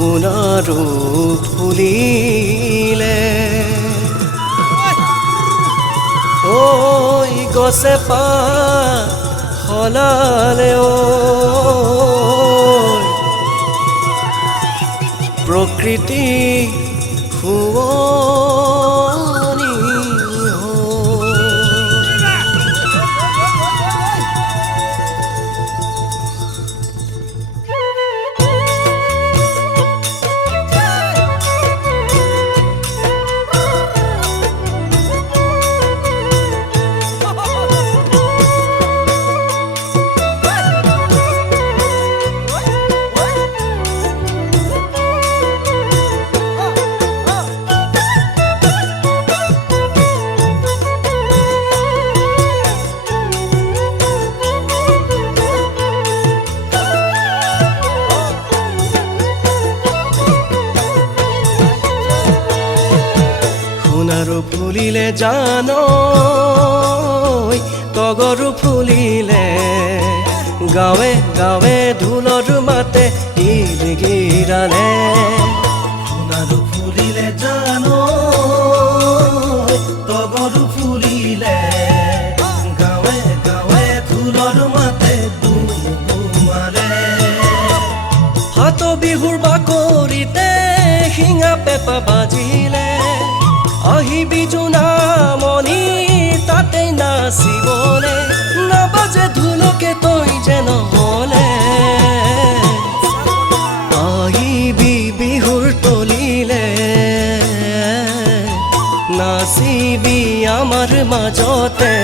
সোণাৰো ফুলিলে ঐ গছে পাত সলালে ঐ প্ৰকৃতি শুৱনি সোণাৰো ফুলিলে জানো তগৰো ফুলিলে গাঁৱে গাঁৱে ঢোলৰ মাতে গিৰগিৰালে সোণাৰো ফুলিলে জানো তগৰো ফুলিলে গাঁৱে গাঁৱে ঢোলৰ মাতে গুমগুমালে হাত বিহুৰ বাকৰিতে শিঙা পেঁপা বাজিলে আহিবি জোনামণি তাতে নাচিবলে নাবাজে ঢোলকে তই যে নহলে আহিবি বিহুৰ তলিলে নাচিবি আমাৰ মাজতে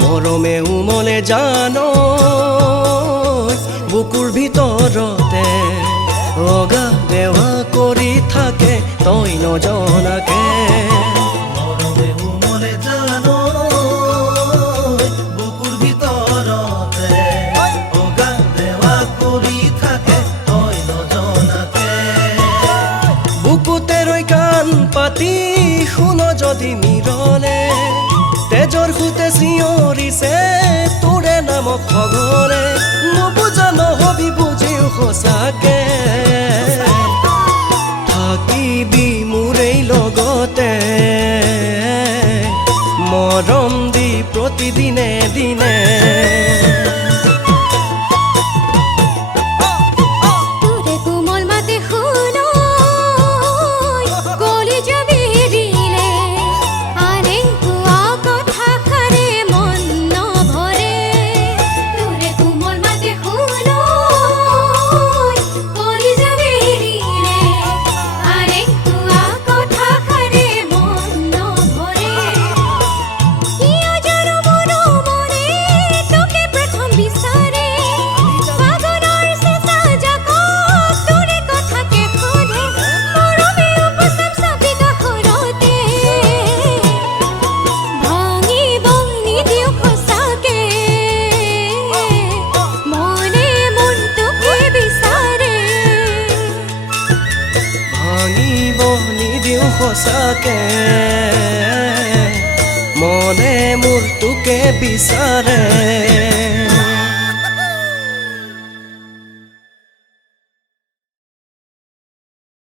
মৰমে উমলে জানো বুকুৰ ভিতৰতে অগা দেৱা কৰি থাকে তই নজনাকে মৰমে উমলে জানো বুকুৰ ভিতৰতে অগা দেৱা কৰি থাকে তই নজনাকে বুকুতে ৰৈ কাণ পাতি শুন যদি মিৰলে তেজৰ খুতে চিঞৰিছে তোৰে নামক খগৰে নুবুজা নহবি বুজিও সঁচাকে থাকিবি মোৰেই লগতে মৰম দি প্ৰতিদিনে দিনে তো থাকিব নিদিওঁ সঁচাকে মনে মোৰ তোকে বিচাৰে